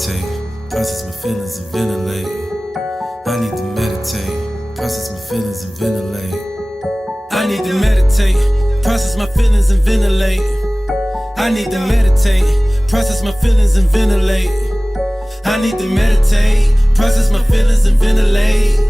meditate, process my feelings and ventilate. I need to meditate, process my feelings and ventilate. I need to meditate, process my feelings and ventilate. I need to meditate, process my feelings and ventilate. I need to meditate, process my feelings and ventilate.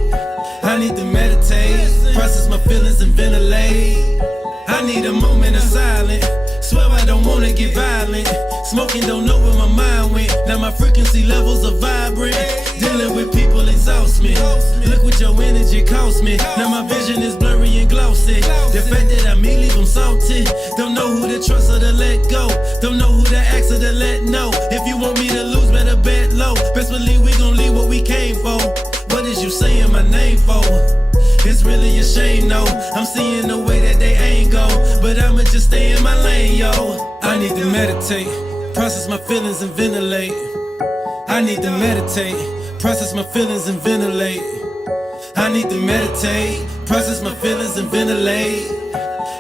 I need to meditate, process my feelings and ventilate. I need a moment of silence. Swear I don't wanna get violent. Smoking, don't know where my mind went. Now my frequency levels are vibrant. Dealing with people exhaust me. Look what your energy cost me. Now my vision is blurry and glossy. The fact that I may leave them salty. Don't know who to trust or to let go. Don't know who to ask or to let know. If you want me to lose, better bet low. Best believe we gon' leave what we came for. What is you saying my name for? It's really a shame, no. I'm seeing the way that they ain't go. But I'ma just stay in my lane, yo. I need to meditate, process my feelings and ventilate. I need to meditate, process my feelings and ventilate. I need to meditate, process my feelings and ventilate.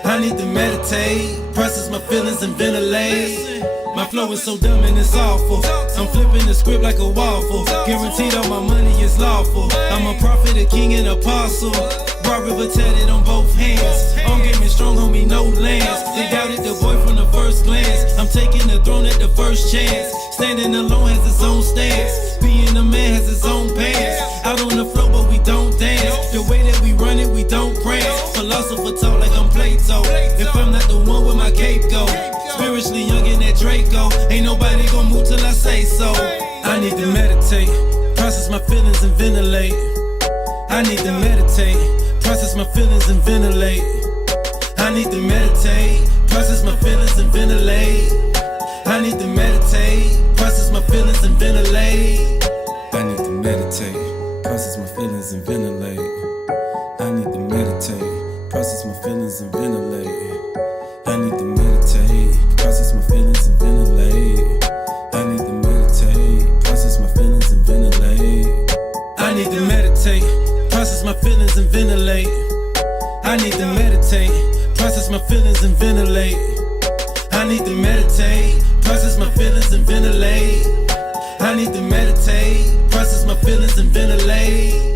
I need to meditate, process my feelings and ventilate. My flow is so dumb and it's awful. I'm flipping the script like a waffle. Guaranteed all my money is lawful. I'm a prophet, a king, and apostle. Broad river tatted on both hands. On game is strong, homie, no lands. They doubted the boy from the first glance. I'm taking the throne at the first chance. Standing alone has its own stance. Being a man has its own pants. Out on the floor, but we don't dance. The way that we run it, we don't prance. Philosopher talk like I'm Plato. If I'm not the one where my cape go. Spiritually young in that Draco. Ain't nobody gon' move till I say so. I need to meditate, process my feelings and ventilate. I need to meditate, process my feelings and ventilate. I need to meditate, process my feelings and ventilate. I need to meditate, process my feelings and ventilate. I need to meditate, process my feelings and ventilate. I need to meditate, process my feelings and ventilate. I need to meditate, process my feelings and ventilate. I need to meditate, process my feelings and ventilate. I need to meditate, process my feelings and ventilate. I need to meditate, process my feelings and ventilate. I need to meditate, process my feelings and ventilate. I need to meditate, process my feelings and ventilate.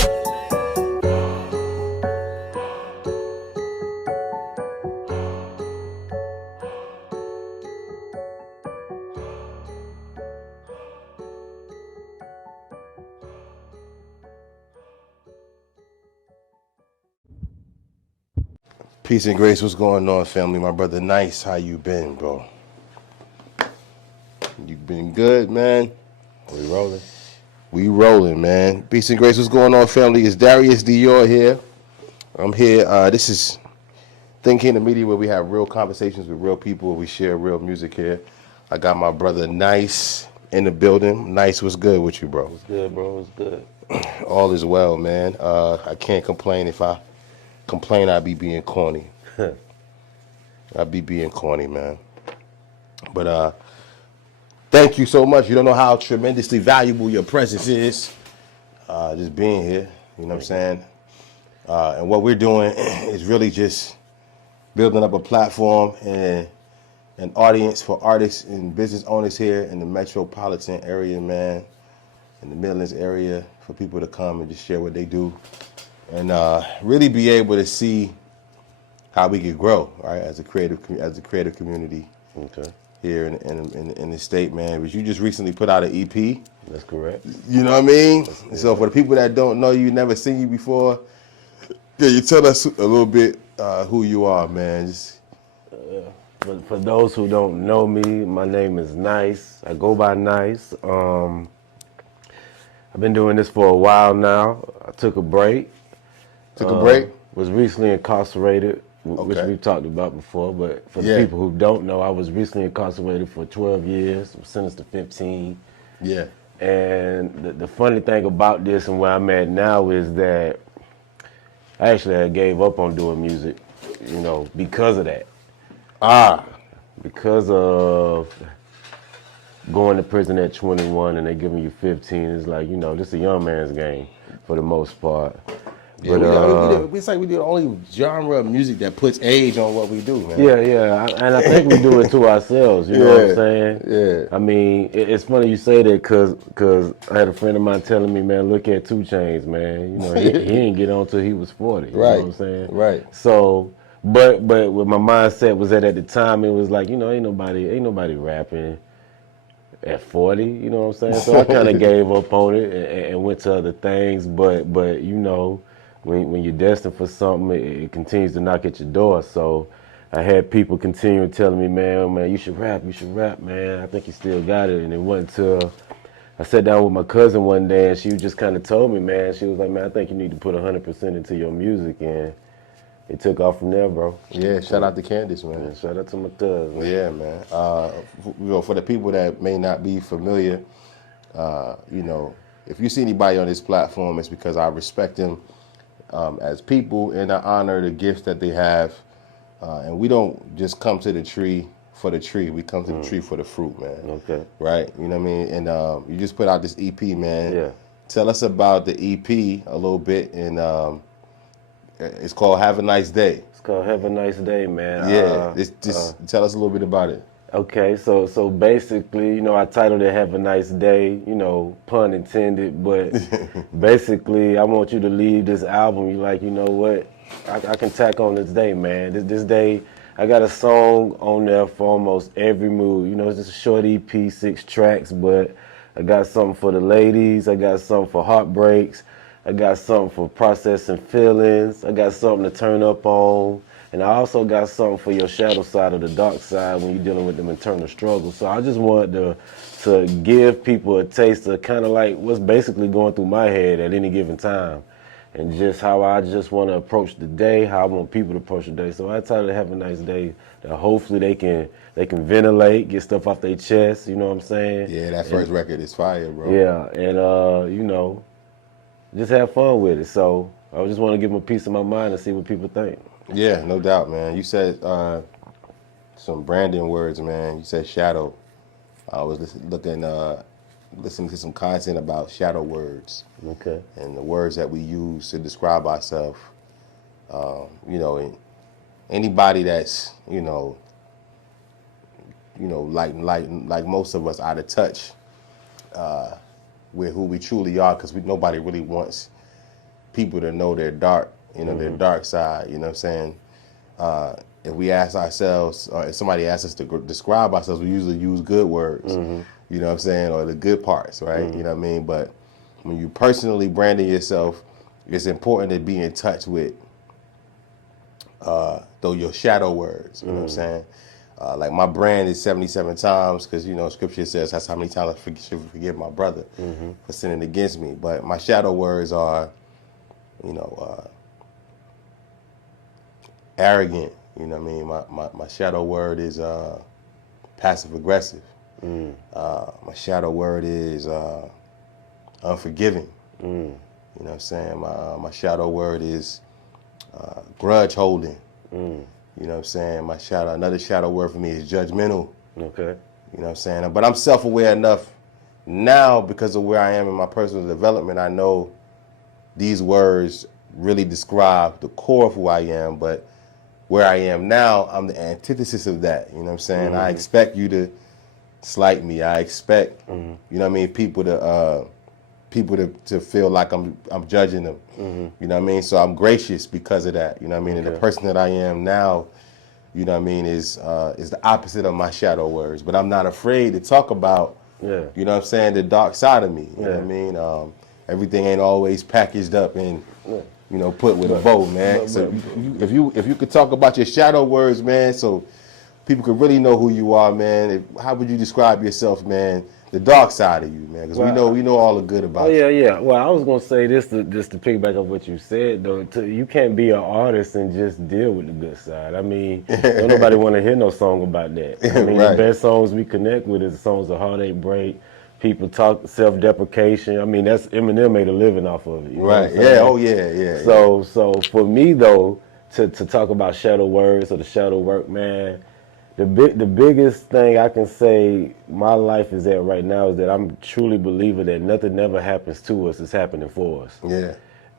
Peace and grace, what's going on, family? My brother Nyce, how you been, bro? You been good, man? We rolling? We rolling, man. Peace and grace, what's going on, family? It's Darius Dior here. I'm here. This is Think in the Media, where we have real conversations with real people. We share real music here. I got my brother Nyce in the building. Nyce, what's good with you, bro? What's good, bro? What's good? All is well, man. I can't complain. If I complain, I'd be being corny. I'd be being corny, man. But thank you so much. You don't know how tremendously valuable your presence is. Just being here, you know what I'm saying? And what we're doing is really just building up a platform and an audience for artists and business owners here in the metropolitan area, man, in the Midlands area, for people to come and just share what they do. And really be able to see how we could grow, right, as a creative community. Okay. Here in the state, man. But you just recently put out an EP. That's correct. You know what I mean? So for the people that don't know you, never seen you before, can you tell us a little bit who you are, man? For those who don't know me, my name is Nyce. I go by Nyce. I've been doing this for a while now. I took a break. Was recently incarcerated, which we've talked about before, but for the people who don't know, I was recently incarcerated for 12 years, was sentenced to 15. Yeah. And the funny thing about this and where I'm at now is that I actually had gave up on doing music, you know, because of that. Because of going to prison at 21 and they giving you 15, it's like, you know, this is a young man's game for the most part. Yeah, it's like we do the only genre of music that puts age on what we do, man. Yeah, and I think we do it to ourselves. You know what I'm saying? Yeah. I mean, it's funny you say that because I had a friend of mine telling me, man, look at 2 Chainz, man. You know, he didn't get on till he was 40. You know what I'm saying? Right. So, but what my mindset was at the time, it was like, you know, ain't nobody rapping at 40. You know what I'm saying? So I kind of gave up on it and went to other things. But you know. When you're destined for something, it continues to knock at your door. So I had people continuing telling me, man, you should rap, man. I think you still got it. And it wasn't until I sat down with my cousin one day and she just kind of told me, man, she was like, man, I think you need to put 100% into your music. And it took off from there, bro. Yeah, shout out to Candace, man. Yeah, shout out to my thugs, man. Yeah, man. You know, for the people that may not be familiar, you know, if you see anybody on this platform, it's because I respect them as people, and I honor the gifts that they have. And we don't just come to the tree for the tree. We come to the tree for the fruit, man. Okay. Right? You know what I mean? And you just put out this EP, man. Yeah. Tell us about the EP a little bit. And it's called Have a Nice Day. It's called Have a Nice Day, man. Yeah. Just tell us a little bit about it. Okay, so basically, you know, I titled it Have a Nice Day, you know, pun intended, but basically I want you to leave this album, you like, you know what, I can tack on this day, man. This day, I got a song on there for almost every mood. You know, it's just a short EP, 6 tracks, but I got something for the ladies, I got something for heartbreaks, I got something for processing feelings, I got something to turn up on. And I also got something for your shadow side or the dark side when you're dealing with them internal struggles. So I just wanted to give people a taste of kind of like what's basically going through my head at any given time. And just how I just want to approach the day, how I want people to approach the day. So I try to have a nice day that hopefully they can ventilate, get stuff off their chest, you know what I'm saying? Yeah, that first record is fire, bro. Yeah, and you know, just have fun with it. So I just want to give them a piece of my mind and see what people think. Yeah, no doubt, man. You said some branding words, man. You said shadow. I was listening to some content about shadow words. Okay. And the words that we use to describe ourselves. You know, and anybody that's like most of us out of touch with who we truly are, because nobody really wants people to know their dark. You know, their dark side, you know what I'm saying? If we ask ourselves, or if somebody asks us to describe ourselves, we usually use good words, you know what I'm saying, or the good parts, right? You know what I mean? But when you personally branding yourself, it's important to be in touch with your shadow words, you know what I'm saying? Like my brand is 77 times, because, you know, scripture says that's how many times I should forgive my brother for sinning against me. But my shadow words are, you know, arrogant, you know what I mean? My shadow word is passive aggressive. My shadow word is unforgiving. You know what I'm saying? My shadow word is grudge holding. You know what I'm saying? Another shadow word for me is judgmental. Okay. You know what I'm saying? But I'm self-aware enough now, because of where I am in my personal development. I know these words really describe the core of who I am, but where I am now, I'm the antithesis of that. You know what I'm saying? I expect you to slight me. I expect, you know what I mean, people to feel like I'm judging them. You know what I mean? So I'm gracious because of that. You know what I mean? Okay. And the person that I am now, you know what I mean, is the opposite of my shadow words. But I'm not afraid to talk about, you know what I'm saying, the dark side of me. You know what I mean? Everything ain't always packaged up and you know, put with a bow, man. So if you could talk about your shadow words, man, so people could really know who you are, man. How would you describe yourself, man? The dark side of you, man, because we know all the good about you. Yeah. Well, I was gonna say this just to piggyback off what you said, though. You can't be an artist and just deal with the good side. I mean, don't nobody want to hear no song about that. I mean, the best songs we connect with is the songs of heartache, break. People talk self-deprecation. I mean, that's Eminem made a living off of it. You know what I'm saying? Oh yeah. So for me though, to talk about shadow words or the shadow work, man, the biggest thing I can say my life is at right now is that I'm truly a believer that nothing never happens to us, it's happening for us. Yeah.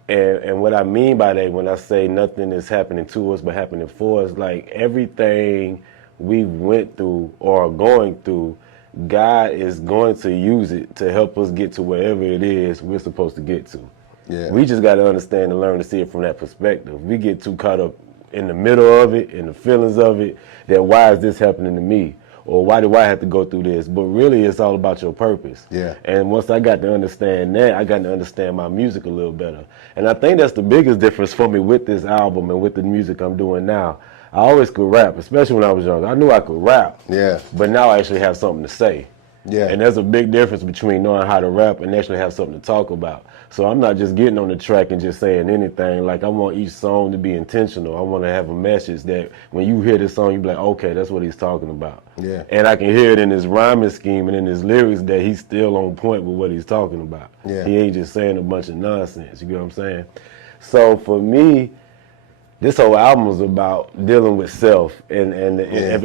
And what I mean by that, when I say nothing is happening to us but happening for us, like everything we went through or are going through, God is going to use it to help us get to wherever it is we're supposed to get to. Yeah. We just got to understand and learn to see it from that perspective. We get too caught up in the middle of it, in the feelings of it, that why is this happening to me? Or why do I have to go through this? But really, it's all about your purpose. Yeah. And once I got to understand that, I got to understand my music a little better. And I think that's the biggest difference for me with this album and with the music I'm doing now. I always could rap, especially when I was younger. I knew I could rap. Yeah. But now I actually have something to say. Yeah. And there's a big difference between knowing how to rap and actually have something to talk about. So I'm not just getting on the track and just saying anything. Like, I want each song to be intentional. I want to have a message that when you hear this song, you be like, okay, that's what he's talking about. Yeah. And I can hear it in his rhyming scheme and in his lyrics that he's still on point with what he's talking about. Yeah. He ain't just saying a bunch of nonsense. You get what I'm saying? So for me, this whole album is about dealing with self, and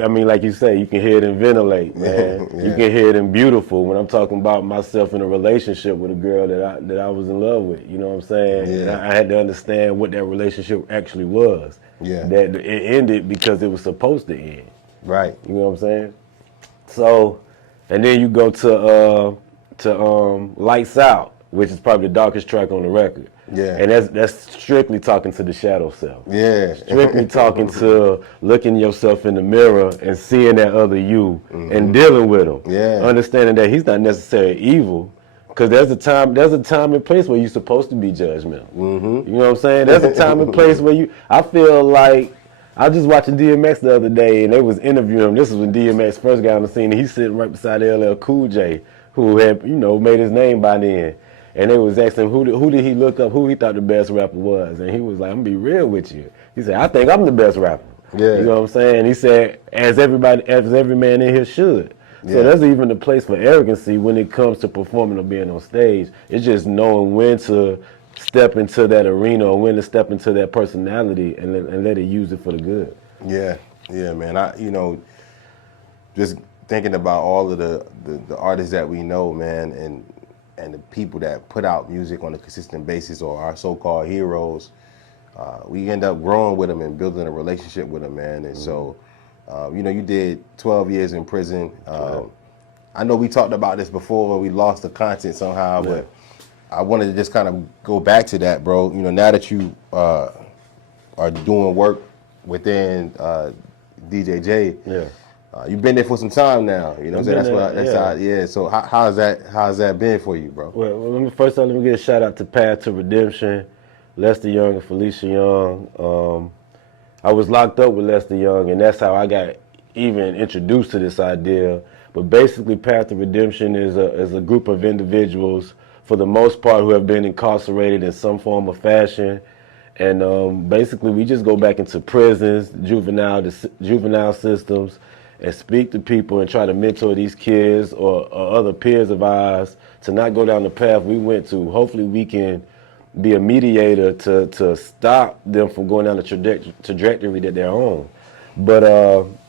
I mean, like you say, you can hear it in Ventilate, man. Yeah. You can hear it in Beautiful when I'm talking about myself in a relationship with a girl that I was in love with. You know what I'm saying? Yeah. And I had to understand what that relationship actually was. Yeah. That it ended because it was supposed to end. Right. You know what I'm saying? So, and then you go to Lights Out, which is probably the darkest track on the record. Yeah. And that's strictly talking to the shadow self. Yeah. Strictly talking to looking yourself in the mirror and seeing that other you and dealing with him. Yeah. Understanding that he's not necessarily evil. Because there's a time and place where you're supposed to be judgmental. You know what I'm saying? There's a time and place where I feel like, I was just watching DMX the other day and they was interviewing him. This was when DMX first got on the scene, and he's sitting right beside LL Cool J, who had, made his name by then. And they was asking him who did he look up, who he thought the best rapper was. And he was like, I'm gonna be real with you. He said, I think I'm the best rapper. Yeah. You know what I'm saying? He said, as every man in here should. Yeah. So there's even a place for arrogancy when it comes to performing or being on stage. It's just knowing when to step into that arena or when to step into that personality and let it use it for the good. Yeah, man. Just thinking about all of the artists that we know, man, and the people that put out music on a consistent basis, or our so-called heroes, we end up growing with them and building a relationship with them, man. And so, you did 12 years in prison. I know we talked about this before, we lost the content somehow, but I wanted to just kind of go back to that, bro. Now that you are doing work within DJJ, you've been there for some time now. You know what I'm saying? So how's that been for you, bro? Well, let me give a shout out to Path to Redemption, Lester Young and Felicia Young. I was locked up with Lester Young, and that's how I got even introduced to this idea. But basically, Path to Redemption is a group of individuals, for the most part, who have been incarcerated in some form or fashion. And basically, we just go back into prisons, juvenile systems, and speak to people and try to mentor these kids or other peers of ours to not go down the path we went to. Hopefully, we can be a mediator to stop them from going down the trajectory that they're on. But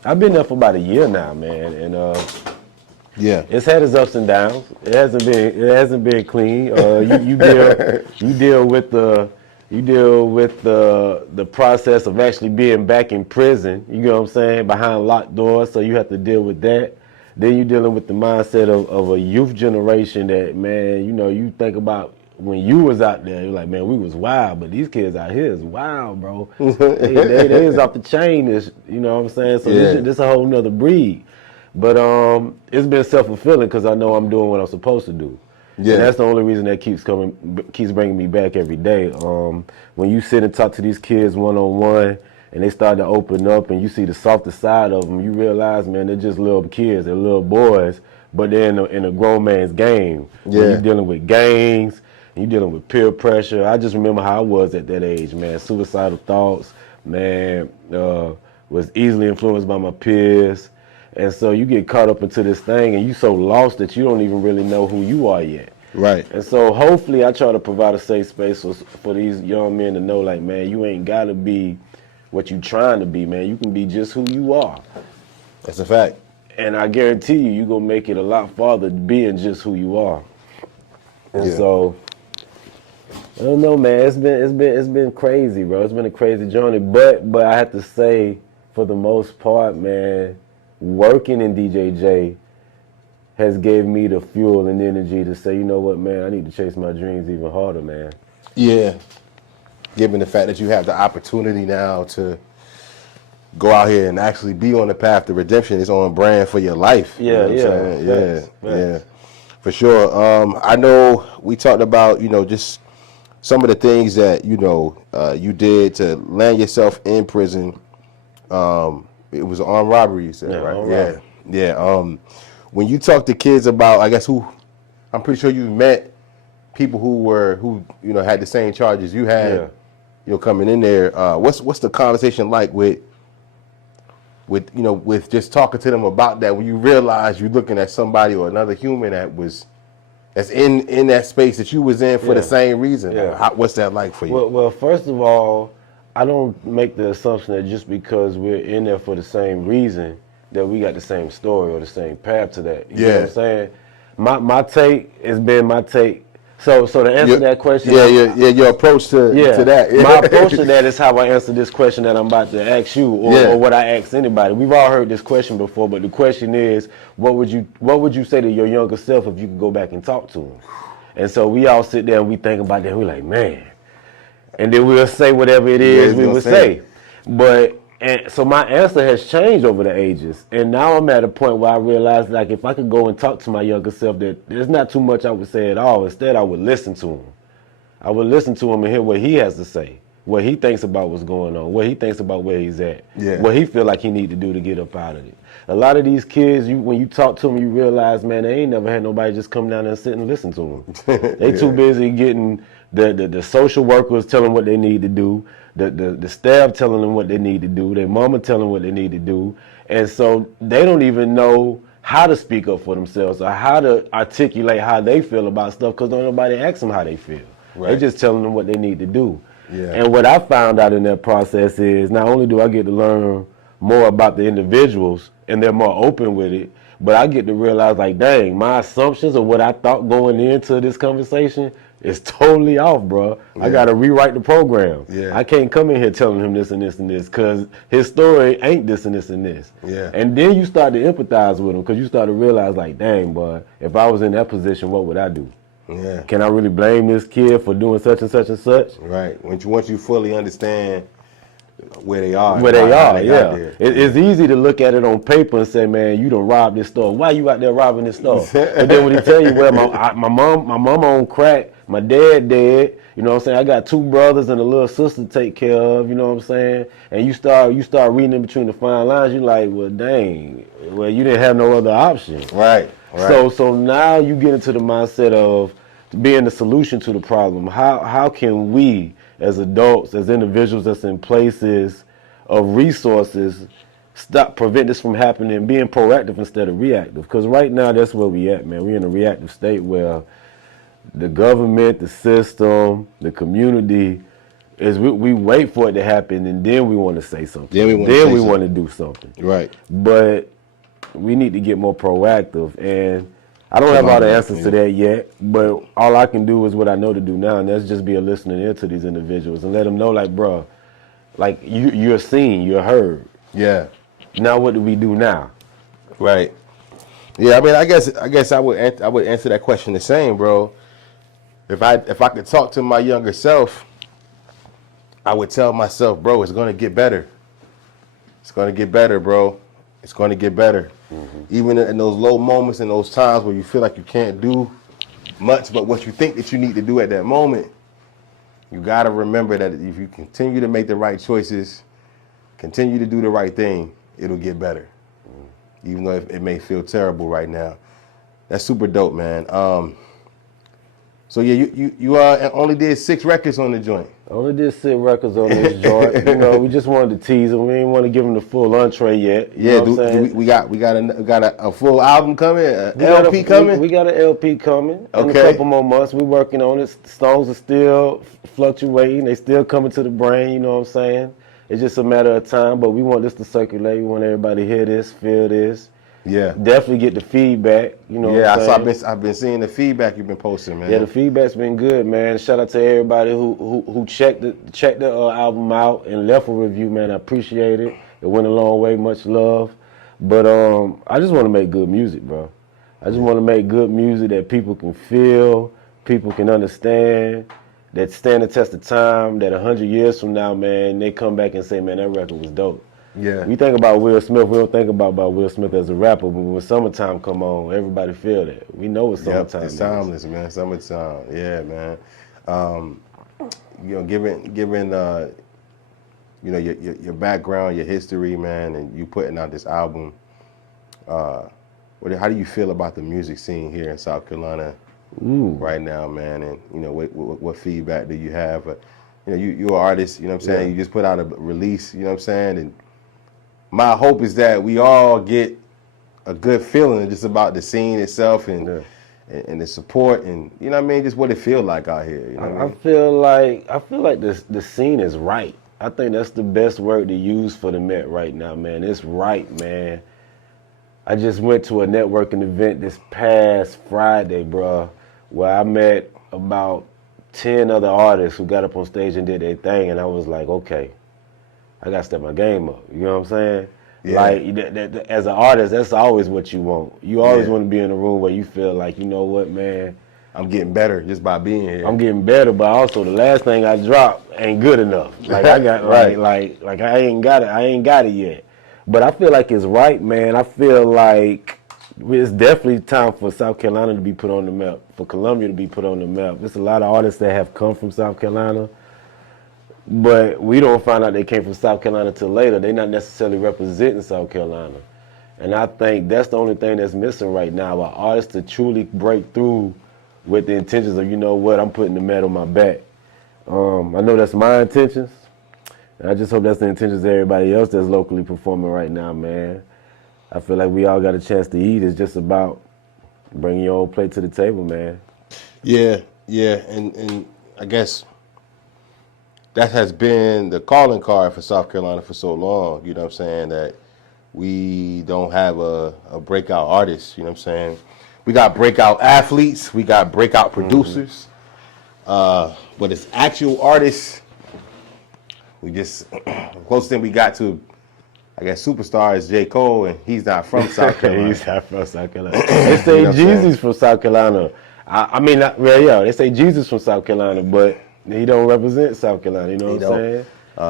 I've been there for about a year now, man, and it's had its ups and downs. It hasn't been clean. You deal with the process of actually being back in prison. You know what I'm saying? Behind locked doors, so you have to deal with that. Then you're dealing with the mindset of a youth generation that, man, you think about when you was out there, you're like, man, we was wild, but these kids out here is wild, bro. they is off the chain. You know what I'm saying? So this a whole nother breed. But it's been self-fulfilling because I know I'm doing what I'm supposed to do. Yeah. And that's the only reason that keeps bringing me back every day. When you sit and talk to these kids one-on-one and they start to open up and you see the softer side of them, you realize, man, they're just little kids, they're little boys, but they're in a grown man's game. Yeah. You're dealing with gangs, you're dealing with peer pressure. I just remember how I was at that age, man. Suicidal thoughts, man, was easily influenced by my peers. And so you get caught up into this thing and you so lost that you don't even really know who you are yet. Right. And so hopefully I try to provide a safe space for these young men to know, like, man, you ain't got to be what you trying to be, man. You can be just who you are. That's a fact. And I guarantee you're going to make it a lot farther being just who you are. And so I don't know, man. It's been crazy, bro. It's been a crazy journey. But I have to say, for the most part, man, working in DJJ has gave me the fuel and energy to say, you know what, man, I need to chase my dreams even harder, man. Yeah. Given the fact that you have the opportunity now to go out here and actually be on the path to redemption, it's on brand for your life. Yeah, you know yeah. Yeah, for sure. I know we talked about, just some of the things that, you did to land yourself in prison. It was an armed robbery, you said, right? Robbery. Yeah. When you talk to kids about, I guess I'm pretty sure you met people who had the same charges you had, coming in there. What's the conversation like with just talking to them about that when you realize you're looking at somebody or another human that's in that space that you was in for the same reason? Yeah. What's that like for you? Well, first of all, I don't make the assumption that just because we're in there for the same reason that we got the same story or the same path to that. You know what I'm saying? My take has been my take. So to answer that question, your approach to that. My approach to that is how I answer this question that I'm about to ask you, or what I ask anybody. We've all heard this question before, but the question is, what would you say to your younger self if you could go back and talk to him? And so we all sit there and we think about that. We're like, man, and then we'll say whatever it is we would say. And so my answer has changed over the ages. And now I'm at a point where I realize, like, if I could go and talk to my younger self, that there's not too much I would say at all. Instead, I would listen to him. I would listen to him and hear what he has to say, what he thinks about what's going on, what he thinks about where he's at, what he feel like he need to do to get up out of it. A lot of these kids, when you talk to them, you realize, man, they ain't never had nobody just come down there and sit and listen to them. They too busy getting the social workers telling what they need to do, the staff telling them what they need to do, their mama telling them what they need to do, and so they don't even know how to speak up for themselves or how to articulate how they feel about stuff because don't nobody ask them how they feel. Right. They just telling them what they need to do. Yeah. And what I found out in that process is not only do I get to learn more about the individuals and they're more open with it, but I get to realize, like, dang, my assumptions of what I thought going into this conversation is totally off, bro. Yeah. I got to rewrite the program. Yeah. I can't come in here telling him this and this and this because his story ain't this and this and this. Yeah. And then you start to empathize with him because you start to realize, like, dang, boy, if I was in that position, what would I do? Yeah. Can I really blame this kid for doing such and such and such? Right. Once you fully understand where they are. It's easy to look at it on paper and say, man, you done robbed this store. Why you out there robbing this store? But then when he tell you, well, my mom on crack, my dad dead, you know what I'm saying? I got 2 brothers and a little sister to take care of, you know what I'm saying? And you start reading in between the fine lines, you like, well, dang, well, you didn't have no other option. Right. So now you get into the mindset of being the solution to the problem. How can we, as adults, as individuals that's in places of resources, prevent this from happening, being proactive instead of reactive? Because right now, that's where we at, man. We're in a reactive state where the government, the system, the community, we wait for it to happen, and then we want to say something. Then we want to do something. Right. But we need to get more proactive, and I don't have all the answers to that yet, but all I can do is what I know to do now, and that's just be a listening ear to these individuals and let them know, like, bro, like, you're seen, you're heard. Yeah. Now what do we do now? Right. Yeah, I mean, I guess I would answer that question the same, bro. If I could talk to my younger self, I would tell myself, bro, it's gonna get better. It's gonna get better, bro. It's gonna get better. Mm-hmm. Even in those low moments and those times where you feel like you can't do much but what you think that you need to do at that moment, you got to remember that if you continue to make the right choices, continue to do the right thing, it'll get better. Mm-hmm. Even though it may feel terrible right now. That's super dope, man. So yeah, you only did 6 records on the joint. I only did 6 records on this joint. You know, we just wanted to tease them. We didn't want to give them the full entree yet. You know what I'm saying? We got a full album coming, LP coming. We got an LP coming in a couple more months. We're working on it. Songs are still fluctuating. They still coming to the brain. You know what I'm saying? It's just a matter of time. But we want this to circulate. We want everybody to hear this, feel this, Yeah. Definitely get the feedback. You know what I'm saying? I've been seeing the feedback you've been posting, man. Yeah, the feedback's been good, man. Shout out to everybody who checked the album out and left a review, man. I appreciate it. It went a long way. Much love. But I just want to make good music, bro. I just want to make good music that people can feel, people can understand, that stand the test of time, that 100 years from now, man, they come back and say, man, that record was dope. Yeah. We think about Will Smith, we don't think about Will Smith as a rapper, but when summertime come on, everybody feel that. We know it's summertime. It's timeless, man. Summertime. Yeah, man. You know, given you know, your background, your history, man, and you putting out this album, how do you feel about the music scene here in South Carolina right now, man? And, you know, what feedback do you have? You know, you're an artist, you know what I'm saying? Yeah. You just put out a release, you know what I'm saying? And my hope is that we all get a good feeling just about the scene itself and the support and, you know what I mean, just what it feel like out here. You know what I mean? I feel like the scene is right. I think that's the best word to use for the Met right now, man. It's right, man. I just went to a networking event this past Friday, bro, where I met about 10 other artists who got up on stage and did their thing, and I was like, okay, I got to step my game up. You know what I'm saying? Yeah. Like, as an artist, that's always what you want. You always want to be in a room where you feel like, you know what, man, I'm getting better just by being here. I'm getting better, but also the last thing I dropped ain't good enough. Like I got like I ain't got it yet. But I feel like it's right, man. I feel like it's definitely time for South Carolina to be put on the map, for Columbia to be put on the map. There's a lot of artists that have come from South Carolina, but we don't find out they came from South Carolina till later. They're not necessarily representing South Carolina. And I think that's the only thing that's missing right now, are artists to truly break through with the intentions of, you know what, I'm putting the Met on my back. I know that's my intentions. And I just hope that's the intentions of everybody else that's locally performing right now, man. I feel like we all got a chance to eat. It's just about bringing your own plate to the table, man. Yeah, and I guess that has been the calling card for South Carolina for so long, you know what I'm saying, that we don't have a breakout artist, you know what I'm saying. We got breakout athletes, we got breakout producers, but it's actual artists. We just, the closest thing we got to, I guess, superstar is J. Cole, and he's not from South Carolina. He's not from South Carolina. They say you know Jeezy's from South Carolina. I mean, they say Jesus from South Carolina, but he don't represent South Carolina. You know what I'm saying?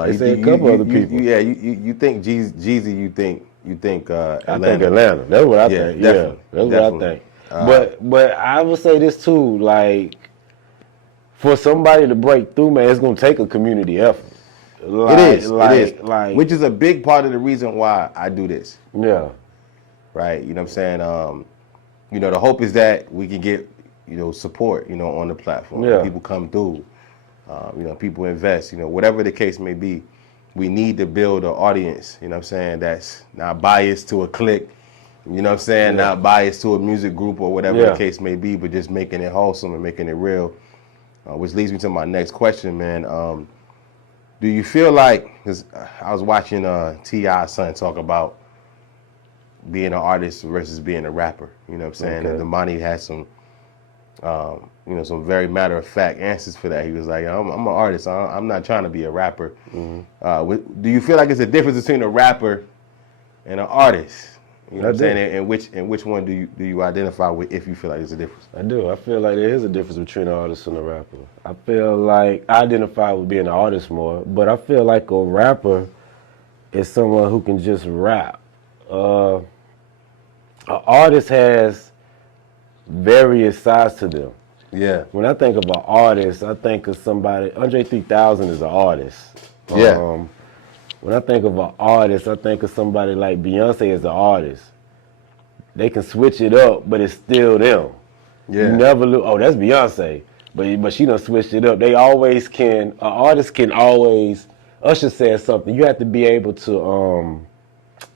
They say a couple other people. You think Jeezy, you think Atlanta. I think Atlanta. That's what I think. Yeah, that's what I think. But I would say this too, like, for somebody to break through, man, it's gonna take a community effort. It is, which is a big part of the reason why I do this. Yeah. Right, you know what I'm saying? You know, the hope is that we can get, you know, support, you know, on the platform. Yeah. People come through, you know, people invest, you know, whatever the case may be. We need to build an audience, you know what I'm saying, that's not biased to a clique, you know what I'm saying, not biased to a music group or whatever the case may be, but just making it wholesome and making it real, which leads me to my next question, man. Do you feel like, because I was watching T.I.'s son talk about being an artist versus being a rapper, you know what I'm saying? Okay. And Damani had some, you know, some very matter-of-fact answers for that. He was like, I'm an artist, I'm not trying to be a rapper. Mm-hmm. Do you feel like it's a difference between a rapper and an artist? You know what I'm saying? And which one do you identify with, if you feel like there's a difference? I do. I feel like there is a difference between an artist and a rapper. I feel like I identify with being an artist more, but I feel like a rapper is someone who can just rap. An artist has various sides to them. Yeah. When I think of an artist, I think of somebody. Andre 3000 is an artist. Yeah. When I think of an artist, I think of somebody like Beyonce as an artist. They can switch it up, but it's still them. Yeah. You never look, oh, that's Beyonce, but she done switched it up. They always can, an artist can always, Usher said something, you have to be able to,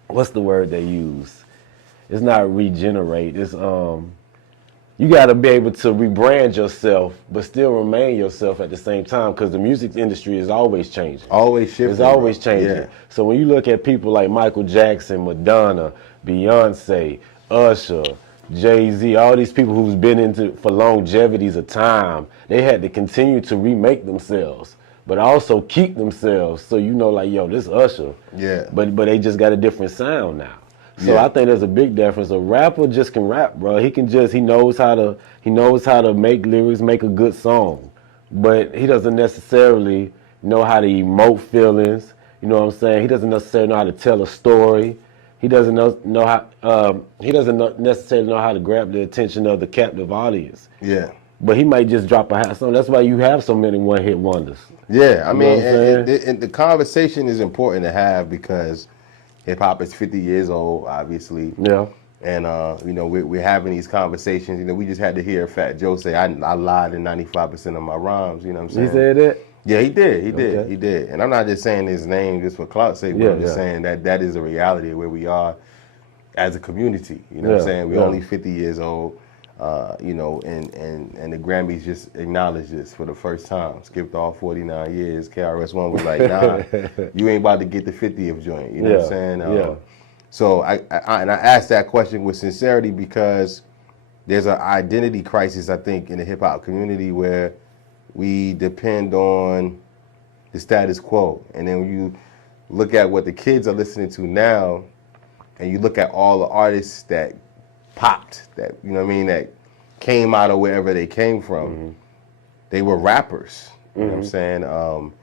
what's the word they use? It's not regenerate, it's, you got to be able to rebrand yourself, but still remain yourself at the same time, because the music industry is always changing. Always shifting. It's always changing. Yeah. So when you look at people like Michael Jackson, Madonna, Beyonce, Usher, Jay-Z, all these people who's been into for longevities of time, they had to continue to remake themselves, but also keep themselves. So like, yo, this Usher. Yeah. But they just got a different sound now. So I think there's a big difference. A rapper just can rap, bro. He knows how to make lyrics, make a good song, but he doesn't necessarily know how to emote feelings. You know what I'm saying? He doesn't necessarily know how to tell a story. He doesn't know how. He doesn't necessarily know how to grab the attention of the captive audience. Yeah. But he might just drop a hot song. That's why you have so many one-hit wonders. Yeah, I mean, and the conversation is important to have because hip hop is 50 years old, obviously. Yeah. And we're having these conversations. We just had to hear Fat Joe say I lied in 95% of my rhymes. You know what I'm saying? He said that? Yeah, he did. And I'm not just saying his name just for clout's sake, but I'm just saying that is a reality of where we are as a community. You know what I'm saying? We're only 50 years old. And the Grammys just acknowledged this for the first time. Skipped all 49 years. KRS-One was like, nah, you ain't about to get the 50th joint. You know what I'm saying? So I asked that question with sincerity because there's an identity crisis, I think, in the hip hop community where we depend on the status quo. And then when you look at what the kids are listening to now, and you look at all the artists that popped, that that came out of wherever they came from, they were rappers. You know what I'm saying?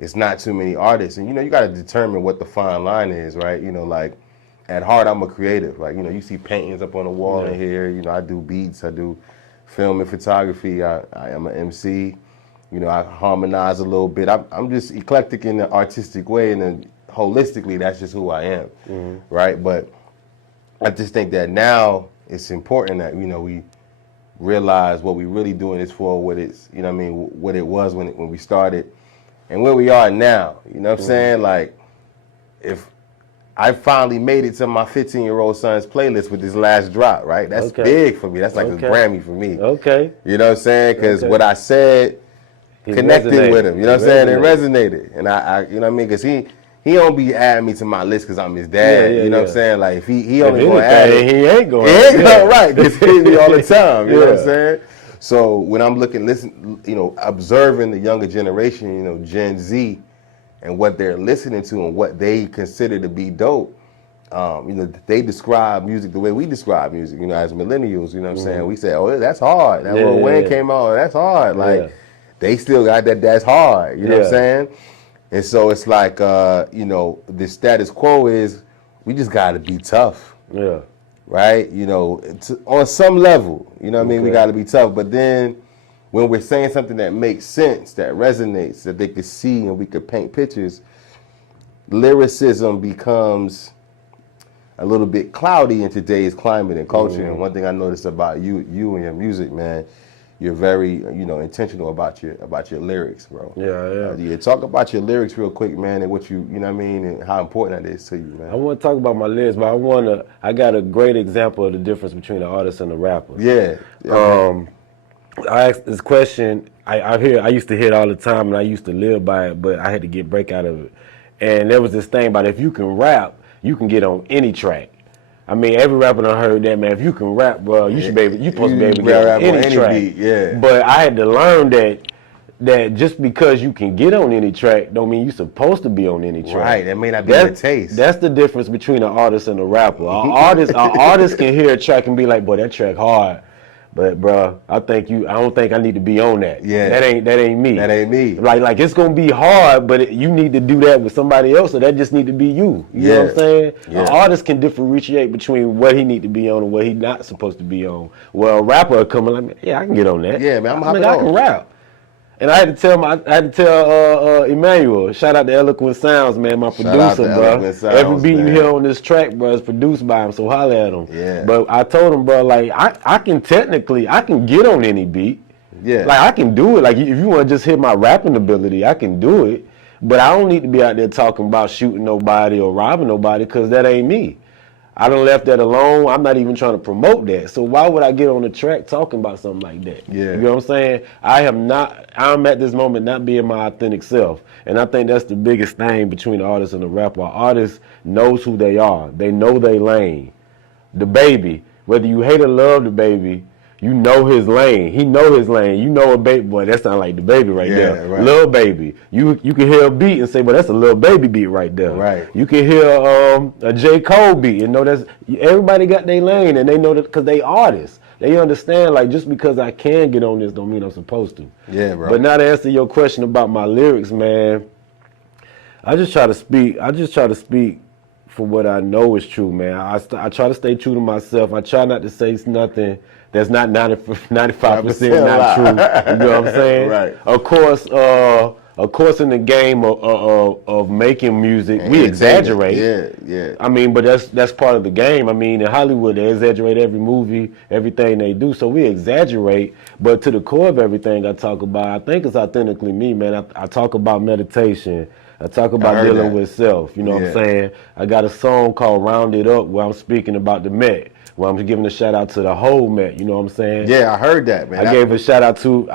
It's not too many artists, and you got to determine what the fine line is, right? Like at heart, I'm a creative. Like you see paintings up on the wall in here. I do beats, I do film and photography. I am an MC. I harmonize a little bit. I'm just eclectic in an artistic way, and then holistically, that's just who I am, right? But I just think that now it's important that we realize what we really doing this for, what it's what it was when we started, and where we are now. You know what I'm saying? Like, if I finally made it to my 15-year-old son's playlist with this last drop, right? That's big for me. That's like a Grammy for me. Okay. You know what I'm saying? Because what I said connected with him. You know what I'm saying? It resonated, and I you know what I mean? Because he don't be adding me to my list because I'm his dad. You know what I'm saying? Like, if he only going to add it. He ain't going. He ain't going, right, because he hit me all the time. You know what I'm saying? So when I'm observing the younger generation, Gen Z, and what they're listening to and what they consider to be dope, they describe music the way we describe music, as millennials. You know what I'm saying? We say, oh, that's hard. That Lil Wayne came out, that's hard. Like, they still got that's hard. You know what I'm saying? And so it's like, the status quo is we just got to be tough. Yeah. Right? On some level, you know what I mean? We got to be tough. But then when we're saying something that makes sense, that resonates, that they could see and we could paint pictures, lyricism becomes a little bit cloudy in today's climate and culture. And one thing I noticed about you and your music, man, you're very, intentional about your lyrics, bro. Yeah. Talk about your lyrics real quick, man, and what you know what I mean, and how important that is to you, man. I want to talk about my lyrics, but I got a great example of the difference between the artist and the rapper. Yeah. I asked this question, I used to hear it all the time, and I used to live by it, but I had to get break out of it. And there was this thing about if you can rap, you can get on any track. I mean, every rapper done heard that, man. If you can rap, bro, you should be able. You supposed to be able to get on any track. Beat, yeah. But I had to learn that just because you can get on any track, don't mean you're supposed to be on any track. Right. That may not be your taste. That's the difference between an artist and a rapper. An artist can hear a track and be like, boy, that track hard. But bro, I don't think I need to be on that. Yeah. That ain't me. That ain't me. Like it's gonna be hard, but you need to do that with somebody else, so that just need to be you. You know what I'm saying? Yeah. An artist can differentiate between what he need to be on and what he not supposed to be on. Well, a rapper will come like, yeah, I can get on that. Yeah, man, I can rap. And I had to tell Emmanuel, shout out to Eloquent Sounds, man, my producer, bro. Every beat you hear on this track, bro, is produced by him, so holler at him. Yeah. But I told him, bro, like, I can get on any beat. Yeah. Like, I can do it. Like, if you want to just hit my rapping ability, I can do it. But I don't need to be out there talking about shooting nobody or robbing nobody, because that ain't me. I done left that alone. I'm not even trying to promote that. So why would I get on the track talking about something like that? Yeah. You know what I'm saying? I'm at this moment not being my authentic self. And I think that's the biggest thing between the artist and the rapper. Artist knows who they are. They know their lane. The Baby, whether you hate or love the Baby, you know his lane. He know his lane. You know a baby boy. That sound like the Baby right there. Right. Lil Baby. You can hear a beat and say, well, that's a Lil Baby beat right there. Right. You can hear a J. Cole beat and know that's everybody got their lane and they know that because they artists. They understand like just because I can get on this don't mean I'm supposed to. Yeah, bro. But now to answer your question about my lyrics, man, I just try to speak for what I know is true, man. I try to stay true to myself. I try not to say nothing that's not 95% not true. You know what I'm saying? Right. Of course, in the game of making music, we exaggerate. Yeah. I mean, but that's part of the game. I mean, in Hollywood, they exaggerate every movie, everything they do. So we exaggerate. But to the core of everything I talk about, I think it's authentically me, man. I talk about meditation. I talk about dealing with self. You know what I'm saying? I got a song called Round It Up where I'm speaking about the Met. Where I'm giving a shout out to the whole Met. You know what I'm saying? Yeah, I heard that, man. I gave a shout out to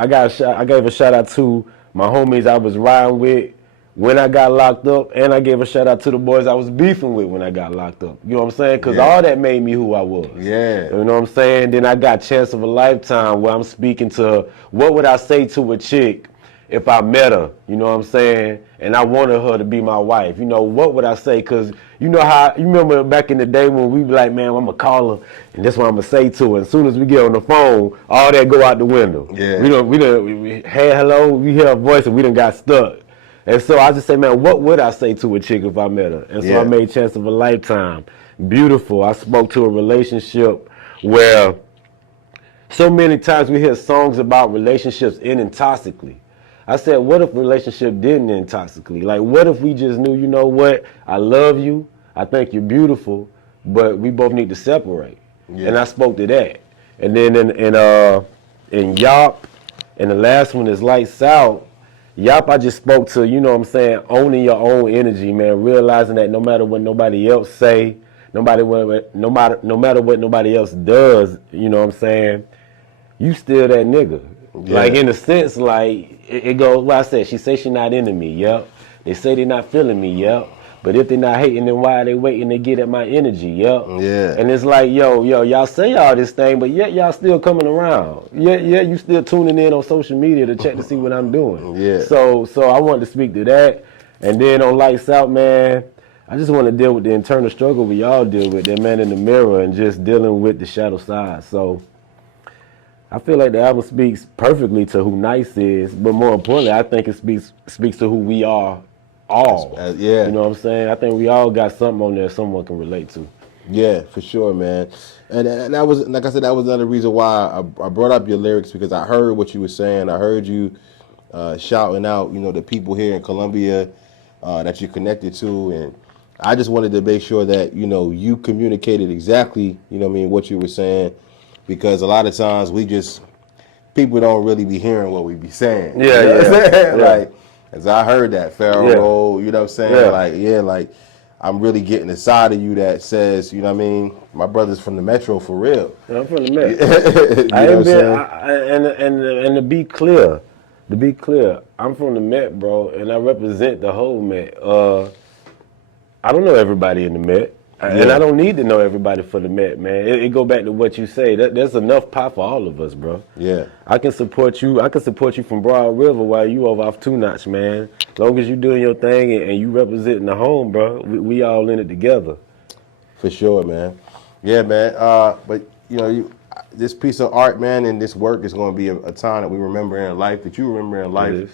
my homies I was riding with when I got locked up, and I gave a shout out to the boys I was beefing with when I got locked up. You know what I'm saying? Because all that made me who I was. Yeah. You know what I'm saying? Then I got Chance of a Lifetime where I'm speaking to what would I say to a chick if I met her, you know what I'm saying, and I wanted her to be my wife. You know, what would I say? Because you know how, you remember back in the day when we be like, man, I'm going to call her, and that's what I'm going to say to her. As soon as we get on the phone, all that go out the window. Yeah. We hey, hello, we hear a voice, and we done got stuck. And so I just say, man, what would I say to a chick if I met her? And so I made Chance of a Lifetime. Beautiful. I spoke to a relationship where so many times we hear songs about relationships ending toxically. I said, what if relationship didn't end toxically? Like, what if we just knew, you know what? I love you. I think you're beautiful, but we both need to separate. Yeah. And I spoke to that. And then in Yop, and the last one is Lights Out. Yop, I just spoke to, you know what I'm saying, owning your own energy, man. Realizing that no matter what nobody else say, no matter what nobody else does, you know what I'm saying, you still that nigga. Yeah. Like, in a sense, like, it goes, well, I said, she say she not into me, yep. They say they not feeling me, yep. But if they not hating, then why are they waiting to get at my energy, yep. Yeah. And it's like, yo, y'all say all this thing, but yet y'all still coming around. Yeah, you still tuning in on social media to check to see what I'm doing. Yeah. So I wanted to speak to that. And then on Lights Out, man, I just want to deal with the internal struggle we all deal with, that man in the mirror, and just dealing with the shadow side. So I feel like the album speaks perfectly to who Nyce is, but more importantly, I think it speaks to who we are all. Yeah. You know what I'm saying? I think we all got something on there someone can relate to. Yeah, for sure, man. And that was, like I said, that was another reason why I brought up your lyrics, because I heard what you were saying. I heard you shouting out, you know, the people here in Colombia that you're connected to, and I just wanted to make sure that, you know, you communicated exactly, you know what I mean, what you were saying. Because a lot of times people don't really be hearing what we be saying. Yeah, you know what I'm saying? Yeah. Like, as I heard that, Pharaoh, you know what I'm saying? Yeah. Like, I'm really getting a side of you that says, you know what I mean, my brother's from the Metro for real. Yeah, I'm from the Met. And to be clear, I'm from the Met, bro, and I represent the whole Met. I don't know everybody in the Met. And I don't need to know everybody for the Met, man. It go back to what you say. There's enough pie for all of us, bro. Yeah. I can support you from Broad River while you over off Two Notch, man. As long as you doing your thing and you representing the home, bro, we all in it together. For sure, man. Yeah, man. But, you know, this piece of art, man, and this work is going to be a time that we remember in life, that you remember in life.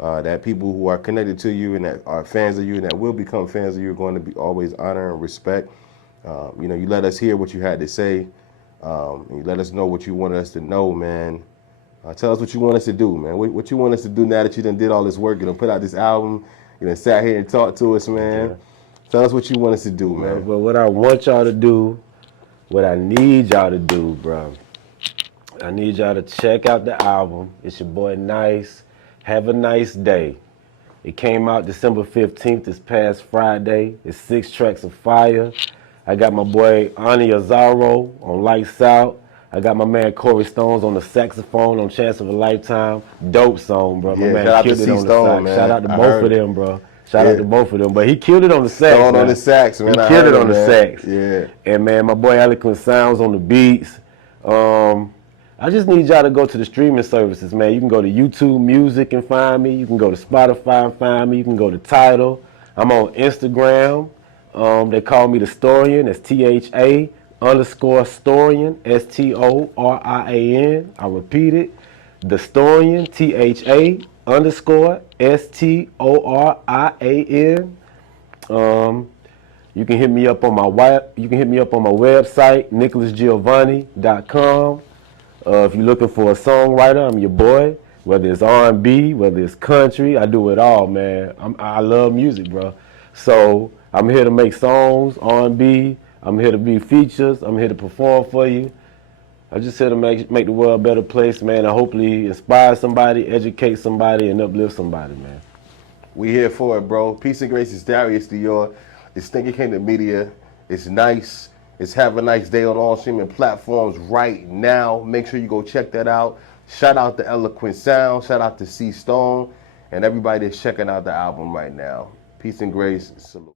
That people who are connected to you and that are fans of you and that will become fans of you are going to be always honor and respect. You know, you let us hear what you had to say. You let us know what you wanted us to know, man. Tell us what you want us to do, man. What you want us to do now that you done did all this work, you done put out this album, you done sat here and talked to us, man. Tell us what you want us to do, man. Well, what I want y'all to do, what I need y'all to do, bro, I need y'all to check out the album. It's your boy Nyce. Have a nice day. It came out December 15th, this past Friday. It's 6 tracks of fire. I got my boy Ani Azaro on Lights Out. I got my man Corey Stones on the saxophone on Chance of a Lifetime. Dope song, bro. My man killed it on the sax. Shout out to both of them, bro. Shout out to both of them. But he killed it on the sax. Stone on the sax, man. He killed it on the sax. Yeah. And man, my boy Eloquent Sounds on the beats. I just need y'all to go to the streaming services, man. You can go to YouTube Music and find me. You can go to Spotify and find me. You can go to Tidal. I'm on Instagram. They call me the Storian. That's THA_Storian, STORIAN. I repeat it, the Storian, THA_STORIAN. You can hit me up on my website, nicholasgiovanni.com. If you're looking for a songwriter, I'm your boy. Whether it's R&B, whether it's country, I do it all, man. I love music, bro. So I'm here to make songs, R&B. I'm here to be features. I'm here to perform for you. I'm just here to make the world a better place, man, and hopefully inspire somebody, educate somebody, and uplift somebody, man. We here for it, bro. Peace and grace. It's Darius Dior. It's Stinking Kingdom Media. It's Nyce. It's Have a Nice Day on all streaming platforms right now. Make sure you go check that out. Shout out to Eloquent Sound. Shout out to C Stone and everybody that's checking out the album right now. Peace and grace. Salute.